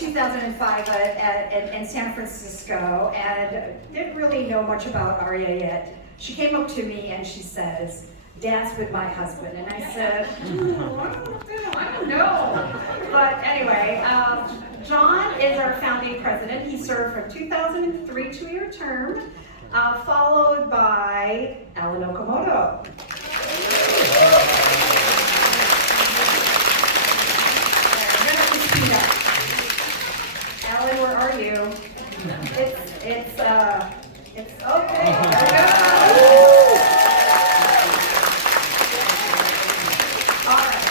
2005 in San Francisco, and didn't really know much about AREAA yet. She came up to me and she says, "Dance with my husband." And I said, I don't know. But anyway, John is our founding president. He served from 2003, 2-year term, followed by Alan Okamoto. Alan, where are you? It's okay. There we go. All right.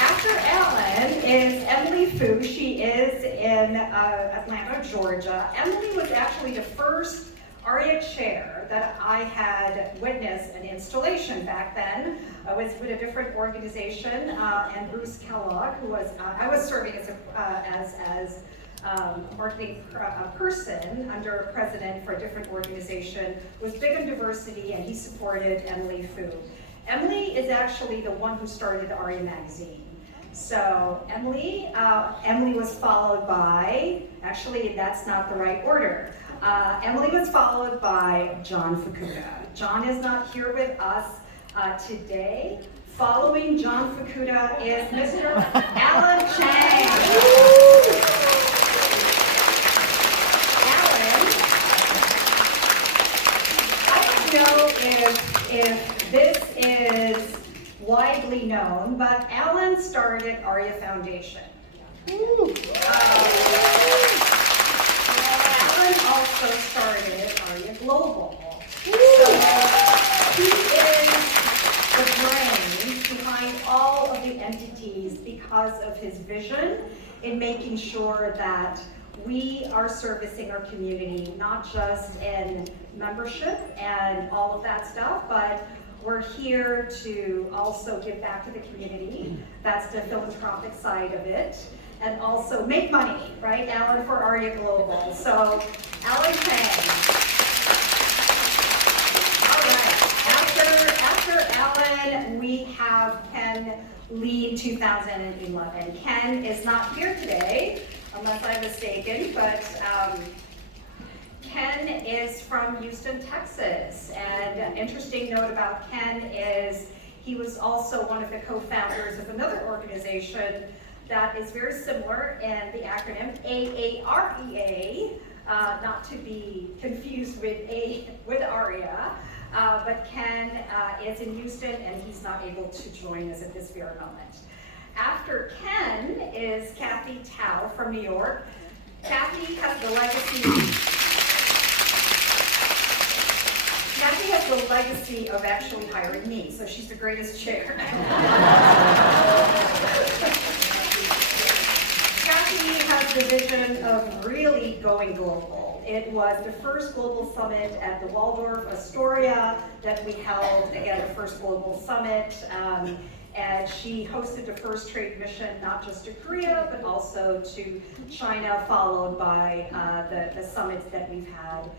After Alan is Emily Fu. She is in Atlanta, Georgia. Emily was actually the first AREAA chair that I had witnessed an installation back then. I was with a different organization, and Bruce Kellogg, who was I was serving as marketing person under a president for a different organization, was big on diversity, and he supported Emily Fu. Emily is actually the one who started AREAA magazine. So Emily was followed by, actually that's not the right order. Emily was followed by John Fukuda. John is not here with us today. Following John Fukuda is Mr. Alan Chang. If this is widely known, but Alan started AREAA Foundation. Alan also started AREAA Global. So he is the brains behind all of the entities because of his vision in making sure that we are servicing our community, not just in membership and all of that stuff, but we're here to also give back to the community. That's the philanthropic side of it. And also make money, right, Alan, for AREAA Global. So, Alan Chang. All right, after Alan, we have Ken Lee 2011. Ken is not here today, unless I'm mistaken, but Ken is from Houston, Texas. And an interesting note about Ken is he was also one of the co-founders of another organization that is very similar in the acronym AAREA, not to be confused with AREA. But Ken is in Houston and he's not able to join us at this very moment. After Ken is Kathy Tao from New York. Kathy has the legacy of actually hiring me, so she's the greatest chair. Kathy has the vision of really going global. It was the first global summit at the Waldorf Astoria that we held, again, the first global summit. And she hosted the first trade mission, not just to Korea, but also to China, followed by the summits that we've had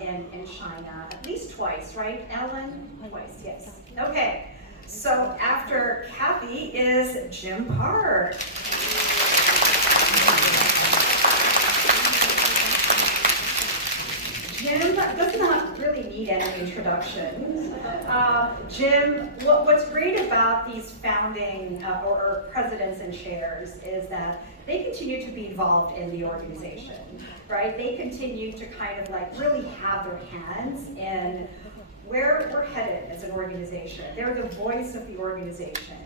in China, at least twice, right, Ellen? Twice, yes. Okay, so after Kathy is Jim Park. Jim does not really need any introduction. Jim, what's great about these founding or presidents and chairs is that they continue to be involved in the organization, right? They continue to kind of like really have their hands in where we're headed as an organization. They're the voice of the organization.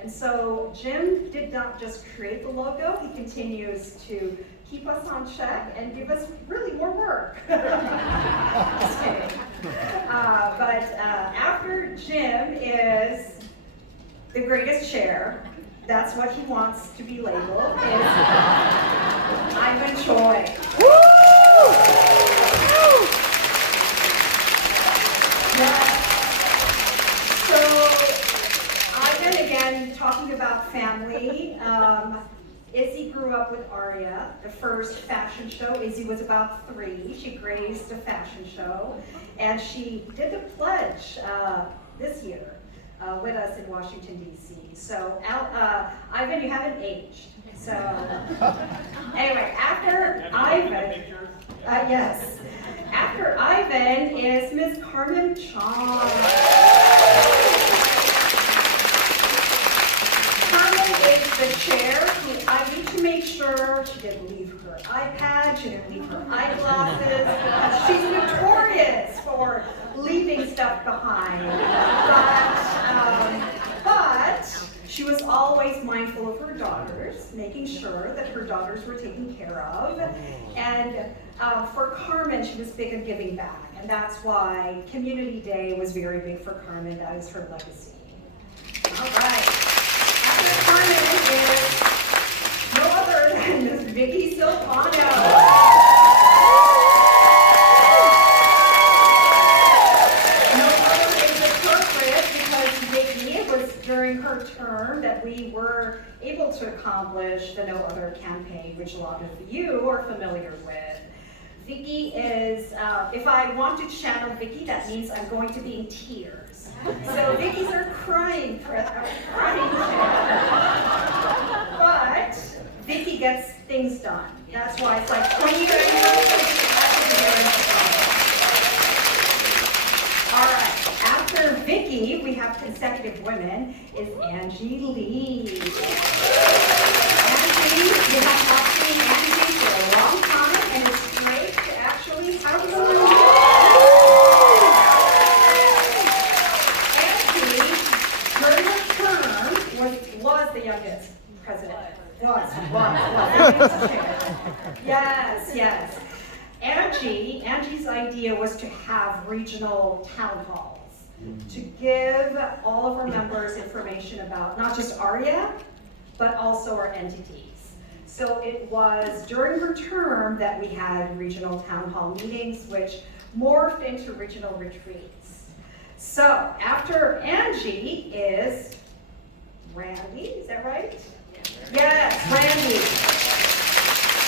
And so Jim did not just create the logo, he continues to keep us on check and give us really more work. Just kidding. But after Jim is the greatest chair, that's what he wants to be labeled, is Ivan Choi. So Ivan, again, talking about family, Izzy grew up with AREAA, the first fashion show. Izzy was about 3. She grazed a fashion show, and she did the pledge this year with us in Washington, D.C. So, Ivan, you haven't aged. So, anyway, after Ivan, yes, after Ivan is Miss Carmen Chong. Carmen is the chair. I need to make sure she didn't leave her iPad, she didn't leave her eyeglasses. She's notorious for leaving stuff behind. But she was always mindful of her daughters, making sure that her daughters were taken care of. And for Carmen, she was big on giving back. And that's why Community Day was very big for Carmen. That is her legacy. All right. After Carmen is no other than Miss Vicki Silvano. During her term that we were able to accomplish the No Other campaign, which a lot of you are familiar with. Vicki is, if I want to channel Vicki, that means I'm going to be in tears. So Vicki's are crying for crying but Vicki gets things done. That's why it's like 20 years All right. After Vicki, we have consecutive women, is Angie Lee. Angie, you have not seen Angie for a long time, and it's great to actually have her. Angie, during her term, was the youngest president. Was. Yes. Angie's idea was to have regional town halls, to give all of our members information about not just AREAA, but also our entities. So it was during her term that we had regional town hall meetings, which morphed into regional retreats. So after Angie is Randy, is that right? Yes, Randy.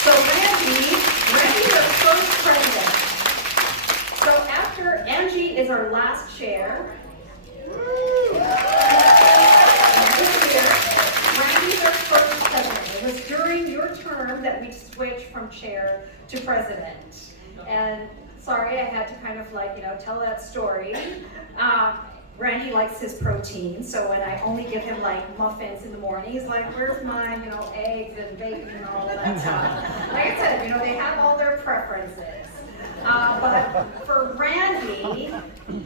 So Randy's our first president. So after Angie is our last chair, Randy's our first president. It was during your term that we switched from chair to president. And sorry, I had to kind of tell that story. Randy likes his protein, so when I only give him muffins in the morning, he's like, where's my, eggs and bacon and all that stuff. Like I said, they have all their preferences. But for Randy,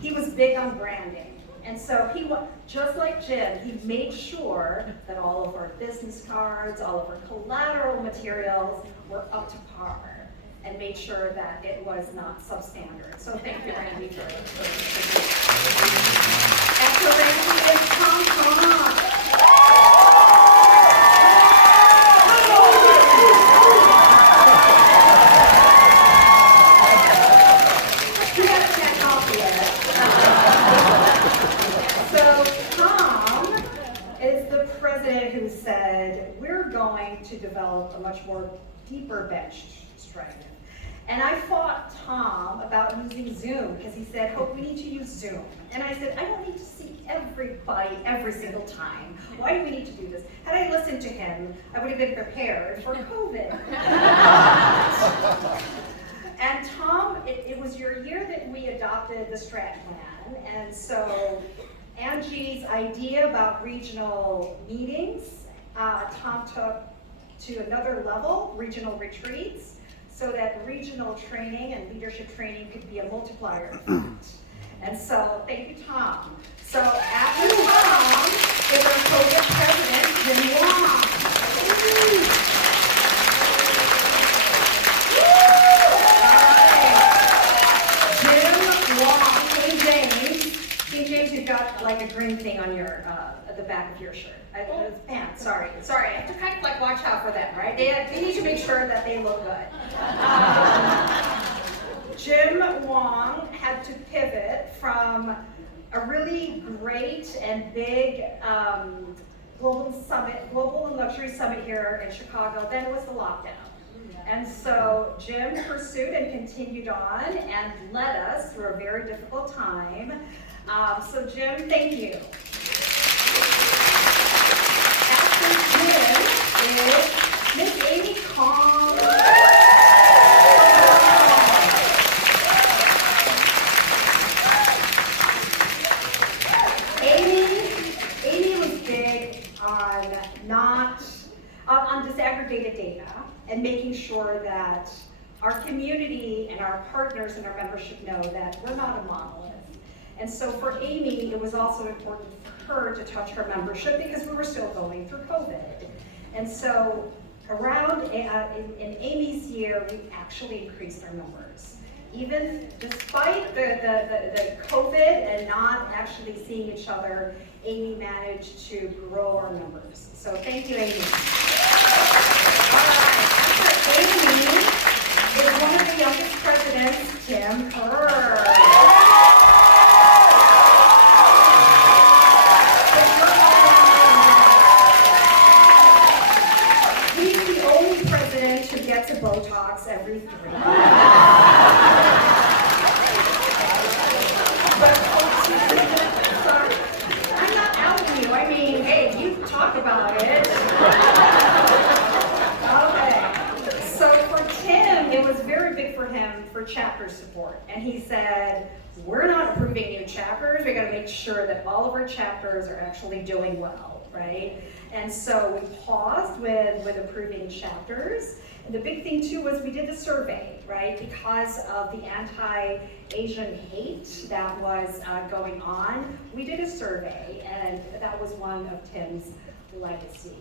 he was big on branding. And so he, just like Jim, he made sure that all of our business cards, all of our collateral materials were up to par, and made sure that it was not substandard. So thank you, Randy, for After Randy is Tom. We haven't had coffee yet. So Tom is the president who said, we're going to develop a much more deeper bench strength. And I fought Tom about using Zoom because he said, Hope, we need to use Zoom. And I said, I don't need to see everybody every single time. Why do we need to do this? Had I listened to him, I would have been prepared for COVID. And Tom, it was your year that we adopted the strat plan. And so Angie's idea about regional meetings, Tom took to another level, regional retreats, so that regional training and leadership training could be a multiplier effect. And so, thank you, Tom. So, after Tom is our COVID president, Jim Wong. Jim Wong, King James, you've got a green thing on your, at the back of your shirt. Pants, sorry. I have to kind of watch out for them, right? They need to make sure that they look good. Jim Wong had to pivot from a really great and big global and luxury summit here in Chicago. Then it was the lockdown. And so Jim pursued and continued on and led us through a very difficult time. So Jim, thank you. data and making sure that our community and our partners and our membership know that we're not a monolith. And so for Amy, it was also important for her to touch her membership because we were still going through COVID. And so around, in Amy's year, we actually increased our numbers. Even despite the COVID and not actually seeing each other, Amy managed to grow our numbers. So thank you, Amy. All right, after Amy is one of the youngest presidents, Tim Kerr. Gets a Botox every 3 months. But, sorry, I'm not outing you. I mean, hey, you talk about it. Okay. So for Tim, it was very big for him for chapter support. And he said, we're not approving new chapters. We got to make sure that all of our chapters are actually doing well, right? And so we paused with approving chapters. And the big thing too was we did the survey, right? Because of the anti-Asian hate that was going on, we did a survey, and that was one of Tim's legacy.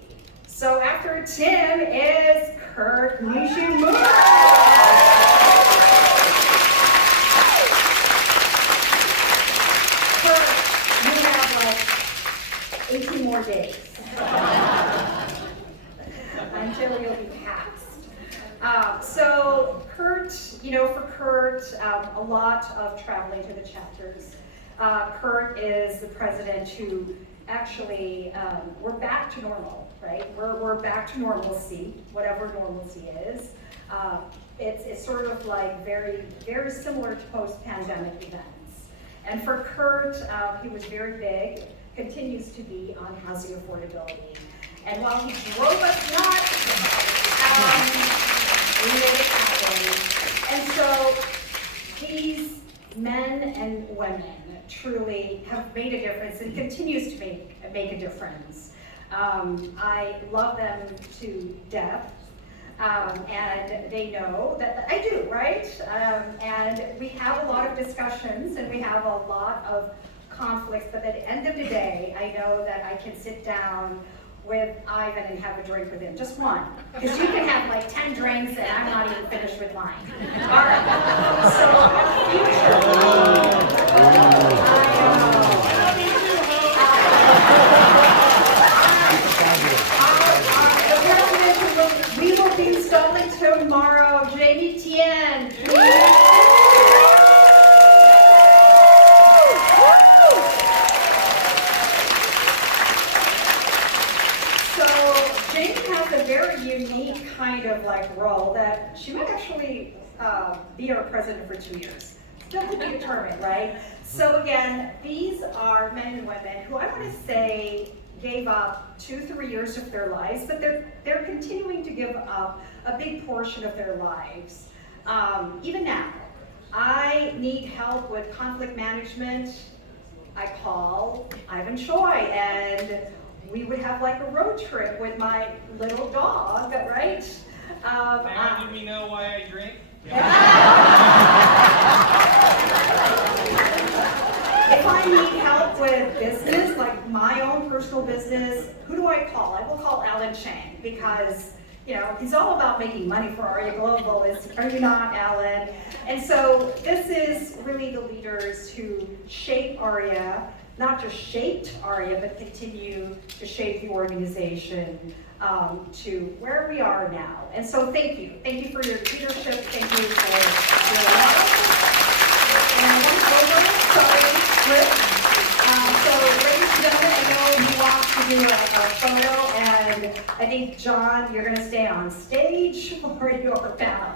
So after Tim is Kurt Nishimura. Kurt, you have like 18 more days until you'll be passed. So Kurt, for Kurt, a lot of traveling to the chapters. Kurt is the president who actually, we're back to normal, right? We're back to normalcy, whatever normalcy is. It's sort of like very, very similar to post-pandemic events. And for Kurt, he was very big, continues to be on housing affordability. And while he drove us nuts, we made it happen. And so these men and women truly have made a difference and continues to make a difference. I love them to death, and they know that I do, right? And we have a lot of discussions and we have a lot of conflicts, but at the end of the day, I know that I can sit down with Ivan and have a drink with him, just one. Because you can have like 10 drinks and I'm not even finished with mine. All right, so future. We will be installing tomorrow. Jamie Tien, please. Unique kind of like role that she might actually be our president for 2 years. Still to be determined, right? So again, these are men and women who I want to say gave up 2-3 years of their lives, but they're continuing to give up a big portion of their lives. Even now, I need help with conflict management. I call Ivan Choi, and we would have like a road trip with my little dog, right? Let me know why I drink. If I need help with business, like my own personal business, who do I call? I will call Alan Chang because, he's all about making money for AREAA Global. Are you not, Alan? And so this is really the leaders who shape AREAA, not just shaped AREAA, but continue to shape the organization to where we are now. And so thank you. Thank you for your leadership. Thank you for your love. And I want to over, sorry, Chris. So ladies and gentlemen, I know you want to do a photo, and I think, John, you're going to stay on stage for your panel.